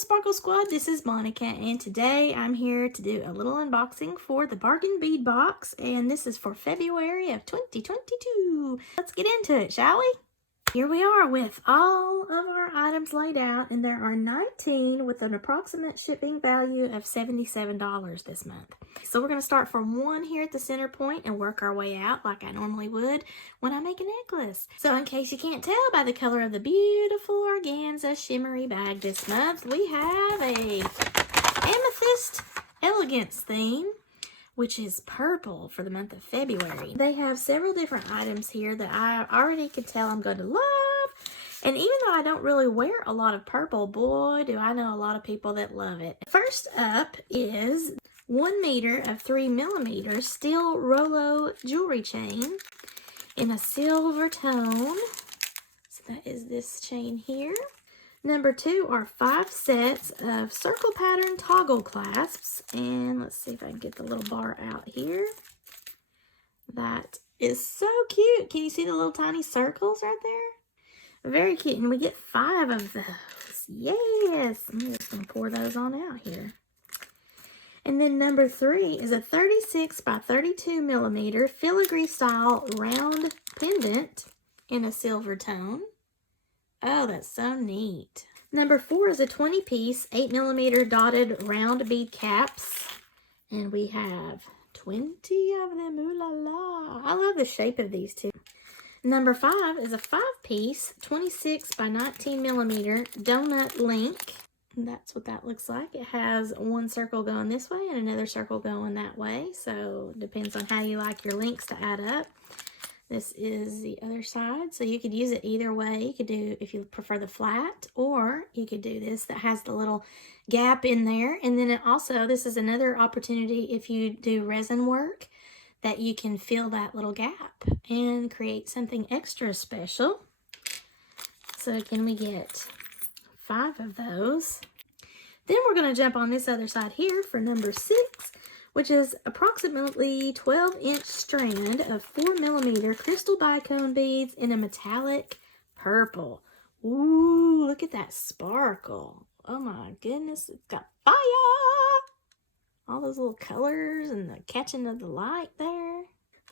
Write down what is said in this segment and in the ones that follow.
Sparkle Squad, this is Monica, and today I'm here to do a little unboxing for the bargain bead box, and this is for February of 2022. Let's get into it, shall we? Here we are with all of our items laid out, and there are 19 with an approximate shipping value of $77 this month. So we're going to start from one here at the center point and work our way out like I normally would when I make a necklace. So in case you can't tell by the color of the beautiful organza shimmery bag this month, we have a Amethyst Elegance theme, which is purple for the month of February. They have several different items here that I already can tell I'm going to love. And even though I don't really wear a lot of purple, boy, do I know a lot of people that love it. First up is 1 meter of 3 millimeters steel Rolo jewelry chain in a silver tone. So that is this chain here. Number 2 are 5 sets of circle pattern toggle clasps. And let's see if I can get the little bar out here. That is so cute. Can you see the little tiny circles right there? Very cute. And we get 5 of those. Yes. I'm just going to pour those on out here. And then number 3 is a 36 by 32 millimeter filigree style round pendant in a silver tone. Oh, that's so neat. Number 4 is a 20-piece 8 millimeter dotted round bead caps. And we have 20 of them. Ooh la la. I love the shape of these too. Number 5 is a 5-piece 26 by 19 millimeter donut link. And that's what that looks like. It has one circle going this way and another circle going that way. So it depends on how you like your links to add up. This is the other side, so you could use it either way. You could do, if you prefer the flat, or you could do this that has the little gap in there. And then it also, this is another opportunity if you do resin work, that you can fill that little gap and create something extra special. So again, we get 5 of those. Then we're going to jump on this other side here for number 6. Which is approximately 12-inch strand of 4 millimeter crystal bicone beads in a metallic purple. Ooh, look at that sparkle. Oh my goodness, it's got fire! All those little colors and the catching of the light there.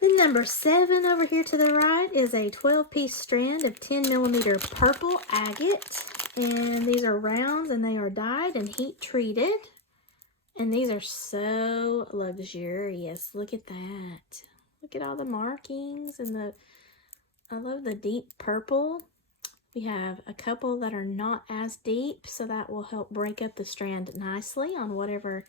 Then number 7 over here to the right is a 12-piece strand of 10 millimeter purple agate. And these are rounds and they are dyed and heat treated. And these are so luxurious. Look at that. Look at all the markings and I love the deep purple. We have a couple that are not as deep, so that will help break up the strand nicely on whatever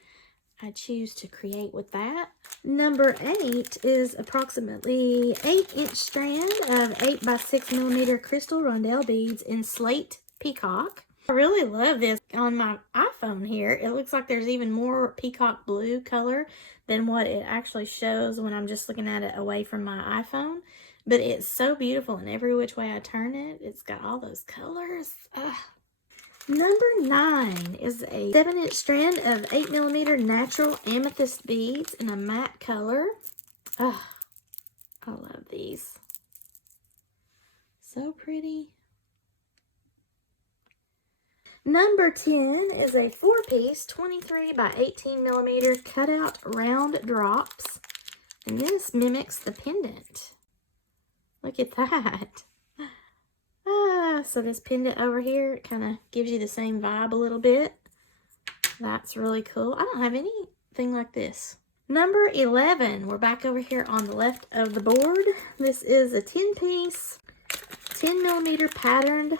I choose to create with that. Number 8 is approximately 8-inch strand of 8 by 6 millimeter crystal rondelle beads in Slate Peacock. I really love this. On my iPhone here, it looks like there's even more peacock blue color than what it actually shows when I'm just looking at it away from my iPhone. But it's so beautiful in every which way I turn it. It's got all those colors. Ugh. Number 9 is a 7-inch strand of 8 millimeter natural amethyst beads in a matte color. Ugh. I love these. So pretty. Number 10 is a 4-piece 23 by 18 millimeter cutout round drops. And this mimics the pendant. Look at that. So this pendant over here, it kind of gives you the same vibe a little bit. That's really cool. I don't have anything like this. Number 11, we're back over here on the left of the board. This is a 10-piece 10 millimeter patterned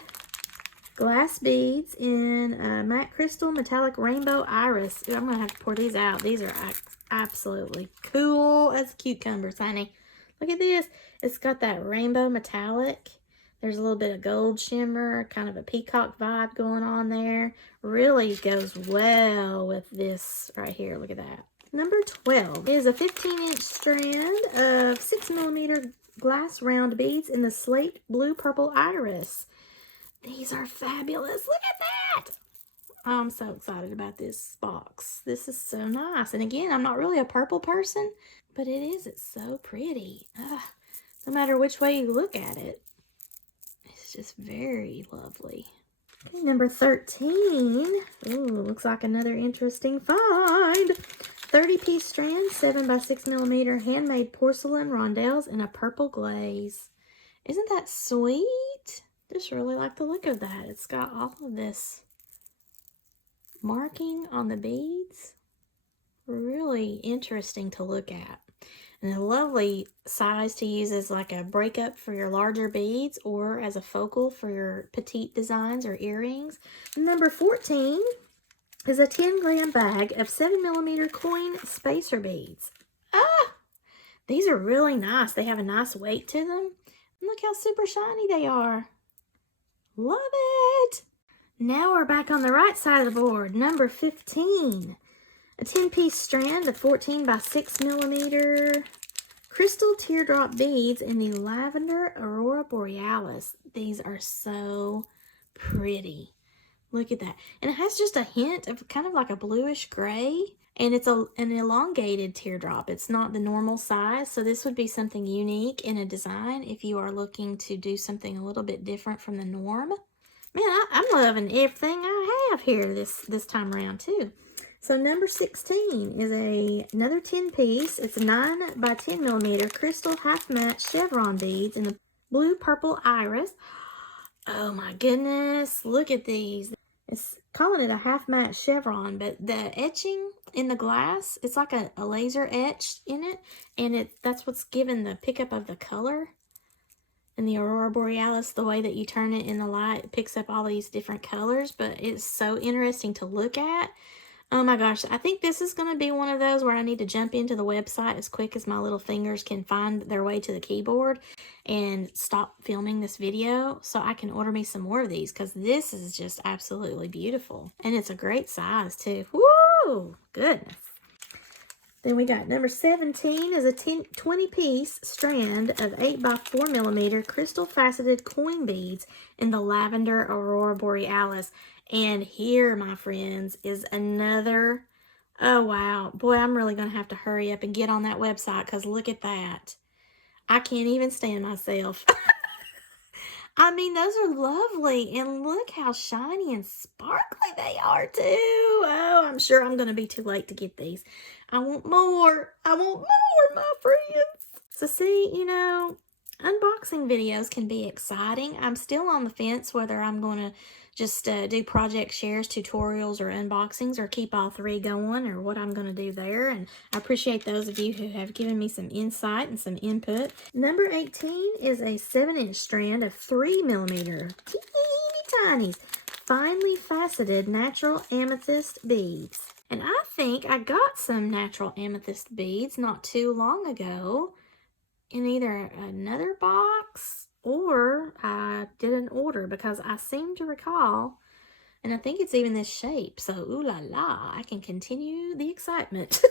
glass beads in matte crystal metallic rainbow iris. Ooh, I'm going to have to pour these out. These are absolutely cool as cucumbers, honey. Look at this. It's got that rainbow metallic. There's a little bit of gold shimmer, kind of a peacock vibe going on there. Really goes well with this right here. Look at that. Number 12 is a 15-inch strand of 6 millimeter glass round beads in the slate blue purple iris. These are fabulous. Look at that. I'm so excited about this box. This is so nice. And again, I'm not really a purple person, but it is. It's so pretty. No matter which way you look at it, it's just very lovely. Okay, number 13. Ooh, looks like another interesting find. 30-piece strand, 7 by 6 millimeter handmade porcelain rondelles in a purple glaze. Isn't that sweet? Just really like the look of that. It's got all of this marking on the beads. Really interesting to look at. And a lovely size to use as like a breakup for your larger beads or as a focal for your petite designs or earrings. Number 14 is a 10-gram bag of 7 millimeter coin spacer beads. Ah! These are really nice. They have a nice weight to them. Look how super shiny they are. Love it! Now we're back on the right side of the board. Number 15. A 10-piece strand of 14 by 6 millimeter crystal teardrop beads in the lavender aurora borealis. These are so pretty. Look at that. And it has just a hint of kind of like a bluish gray. And it's an elongated teardrop. It's not the normal size. So this would be something unique in a design if you are looking to do something a little bit different from the norm. Man, I'm loving everything I have here this time around too. So number 16 is another 10-piece. It's a 9 by 10 millimeter crystal half matte chevron beads in the blue purple iris. Oh my goodness, look at these. It's calling it a half matte chevron, but the etching in the glass, it's like a laser etched in it, and that's what's given the pickup of the color. And the aurora borealis, the way that you turn it in the light, it picks up all these different colors, but it's so interesting to look at. Oh my gosh, I think this is going to be one of those where I need to jump into the website as quick as my little fingers can find their way to the keyboard and stop filming this video so I can order me some more of these, because this is just absolutely beautiful. And it's a great size too. Woo! Goodness. Then we got number 17 is a 20-piece strand of 8 by 4 millimeter crystal faceted coin beads in the lavender aurora borealis. And here, my friends, is another, oh wow, boy, I'm really going to have to hurry up and get on that website, because look at that. I can't even stand myself. I mean, those are lovely, and look how shiny and sparkly they are too. Oh, I'm sure I'm going to be too late to get these. I want more. I want more, my friends. So see, you know, unboxing videos can be exciting. I'm still on the fence whether I'm going to just do project shares, tutorials, or unboxings, or keep all three going, or what I'm going to do there. And I appreciate those of you who have given me some insight and some input. Number 18 is a 7-inch strand of 3 millimeter teeny tinies, finely faceted natural amethyst beads. And I think I got some natural amethyst beads not too long ago in either another box or I did an order, because I seem to recall, and I think it's even this shape. So, ooh la la, I can continue the excitement.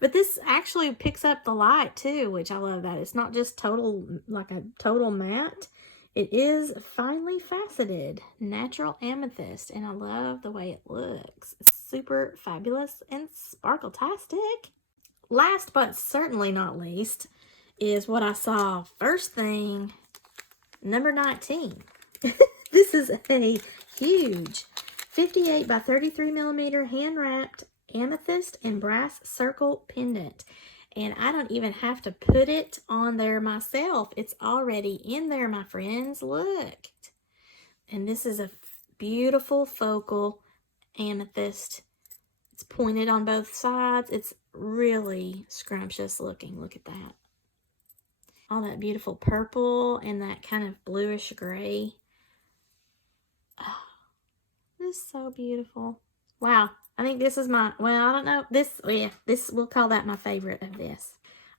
But this actually picks up the light too, which I love that. It's not just total, like a total matte. It is finely faceted natural amethyst, and I love the way it looks. It's super fabulous and sparkle-tastic. Last but certainly not least is what I saw first thing, number 19. This is a huge 58 by 33 millimeter hand-wrapped amethyst and brass circle pendant. And I don't even have to put it on there myself. It's already in there, my friends. Look. And this is a beautiful focal amethyst. It's pointed on both sides. It's really scrumptious looking. Look at that. All that beautiful purple and that kind of bluish gray. Oh, this is so beautiful. Wow. I think this is my, well, I don't know. We'll call that my favorite of this.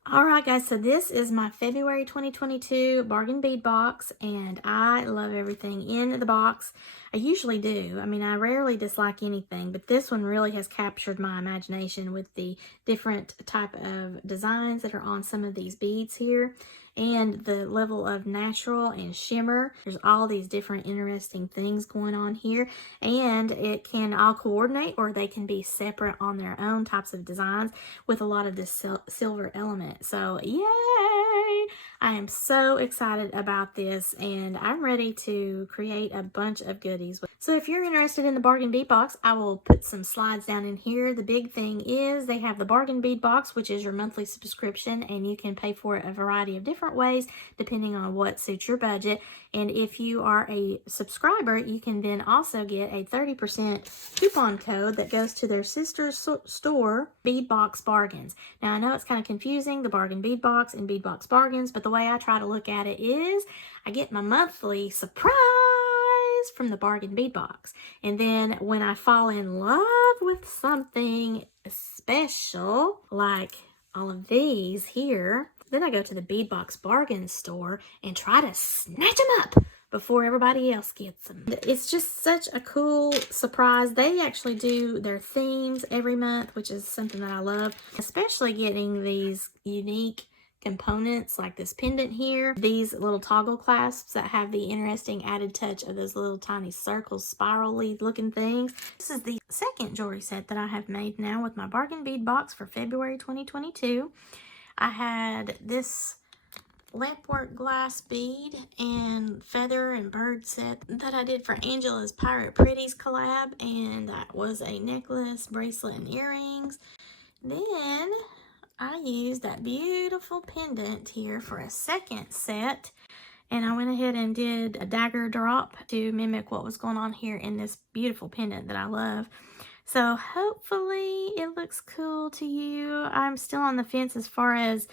All right, guys, so this is my February 2022 bargain bead box, and I love everything in the box. I usually do. I mean, I rarely dislike anything, but this one really has captured my imagination with the different type of designs that are on some of these beads here, and the level of natural and shimmer. There's all these different interesting things going on here, and it can all coordinate, or they can be separate on their own types of designs with a lot of this silver element. So yay! I am so excited about this, and I'm ready to create a bunch of goodies goodies. So if you're interested in the bargain bead box, I will put some slides down in here. The big thing is they have the bargain bead box, which is your monthly subscription, and you can pay for it a variety of different ways depending on what suits your budget. And if you are a subscriber, you can then also get a 30% coupon code that goes to their sister store, Bead Box Bargains. Now, I know it's kind of confusing, the bargain bead box and bead box bargains, but the way I try to look at it is I get my monthly surprise from the bargain bead box. And then when I fall in love with something special, like all of these here, then I go to the bead box bargain store and try to snatch them up before everybody else gets them. It's just such a cool surprise. They actually do their themes every month, which is something that I love, especially getting these unique components like this pendant here, these little toggle clasps that have the interesting added touch of those little tiny circles, spirally looking things. This is the second jewelry set that I have made now with my bargain bead box for February 2022. I had this lampwork glass bead and feather and bird set that I did for Angela's Pirate Pretties collab, and that was a necklace, bracelet, and earrings. Then I used that beautiful pendant here for a second set, and I went ahead and did a dagger drop to mimic what was going on here in this beautiful pendant that I love. So hopefully it looks cool to you. I'm still on the fence as far as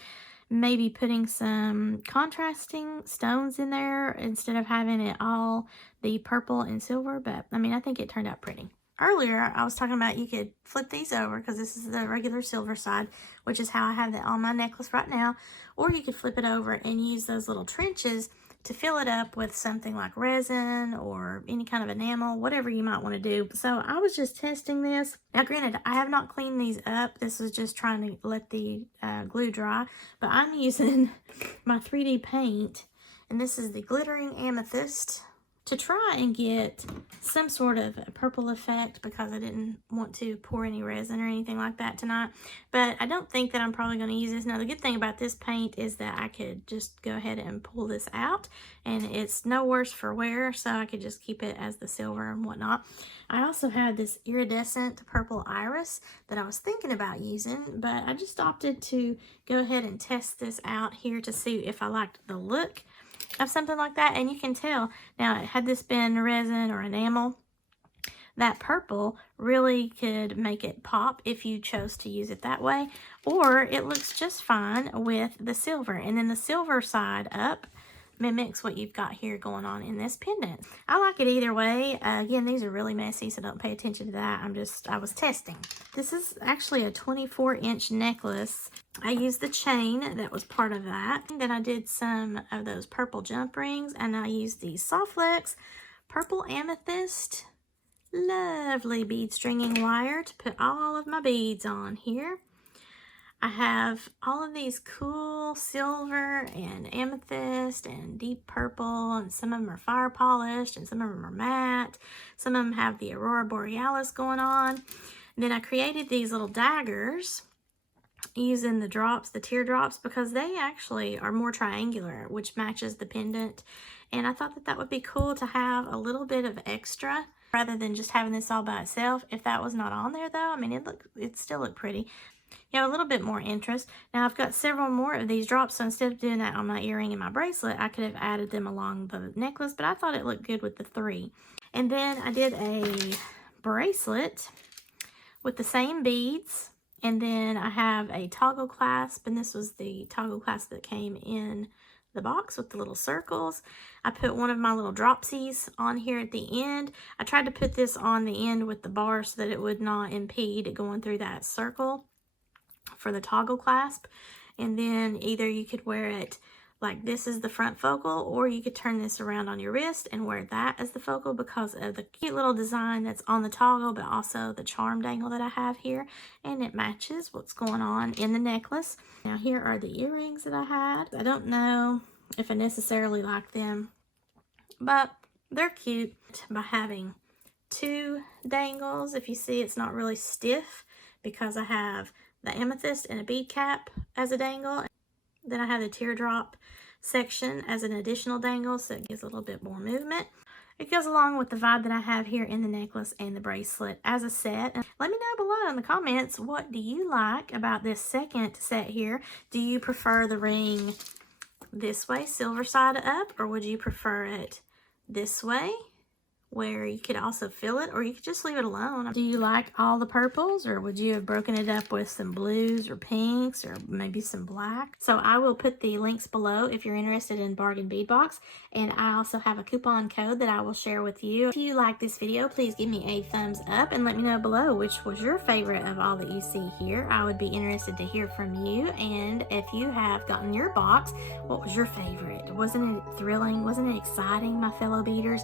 maybe putting some contrasting stones in there instead of having it all the purple and silver, but I mean, I think it turned out pretty. Earlier, I was talking about you could flip these over because this is the regular silver side, which is how I have that on my necklace right now. Or you could flip it over and use those little trenches to fill it up with something like resin or any kind of enamel, whatever you might want to do. So I was just testing this. Now, granted, I have not cleaned these up. This was just trying to let the glue dry. But I'm using my 3D paint, and this is the glittering amethyst, to try and get some sort of purple effect because I didn't want to pour any resin or anything like that tonight. But I don't think that I'm probably going to use this. Now, the good thing about this paint is that I could just go ahead and pull this out, and it's no worse for wear, so I could just keep it as the silver and whatnot. I also had this iridescent purple iris that I was thinking about using, but I just opted to go ahead and test this out here to see if I liked the look of something like that. And you can tell now, had this been resin or enamel, that purple really could make it pop if you chose to use it that way, or it looks just fine with the silver. And then the silver side up mimics what you've got here going on in this pendant. I like it either way. Again, these are really messy, so don't pay attention to that. I was testing. This is actually a 24-inch necklace. I used the chain that was part of that. Then I did some of those purple jump rings, and I used the Soft Flex purple amethyst lovely bead stringing wire to put all of my beads on here. I have all of these cool silver and amethyst and deep purple, and some of them are fire polished and some of them are matte. Some of them have the aurora borealis going on. And then I created these little daggers using the drops, the teardrops, because they actually are more triangular, which matches the pendant. And I thought that that would be cool to have a little bit of extra rather than just having this all by itself. If that was not on there though, I mean, it still looked pretty. You have a little bit more interest. Now I've got several more of these drops, so instead of doing that on my earring and my bracelet, I could have added them along the necklace, but I thought it looked good with the 3. And then I did a bracelet with the same beads, and then I have a toggle clasp, and this was the toggle clasp that came in the box with the little circles. I put one of my little dropsies on here at the end. I tried to put this on the end with the bar so that it would not impede going through that circle for the toggle clasp. And then either you could wear it like this is the front focal, or you could turn this around on your wrist and wear that as the focal because of the cute little design that's on the toggle, but also the charm dangle that I have here, and it matches what's going on in the necklace. Now here are the earrings that I had. I don't know if I necessarily like them, but they're cute by having 2 dangles. If you see, it's not really stiff because I have the amethyst and a bead cap as a dangle. Then I have the teardrop section as an additional dangle, so it gives a little bit more movement. It goes along with the vibe that I have here in the necklace and the bracelet as a set. And let me know below in the comments, what do you like about this second set here? Do you prefer the ring this way, silver side up, or would you prefer it this way, where you could also fill it, or you could just leave it alone? Do you like all the purples, or would you have broken it up with some blues or pinks or maybe some black? So I will put the links below if you're interested in Bargain Bead Box, and I also have a coupon code that I will share with you. If you like this video, please give me a thumbs up and let me know below which was your favorite of all that you see here. I would be interested to hear from you, and if you have gotten your box, what was your favorite? Wasn't it thrilling? Wasn't it exciting, my fellow beaders?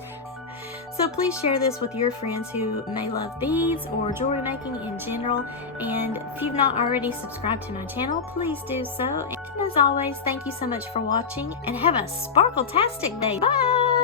So please share this with your friends who may love beads or jewelry making in general. And if you've not already subscribed to my channel, please do so. And as always, thank you so much for watching, and have a sparkle-tastic day. Bye!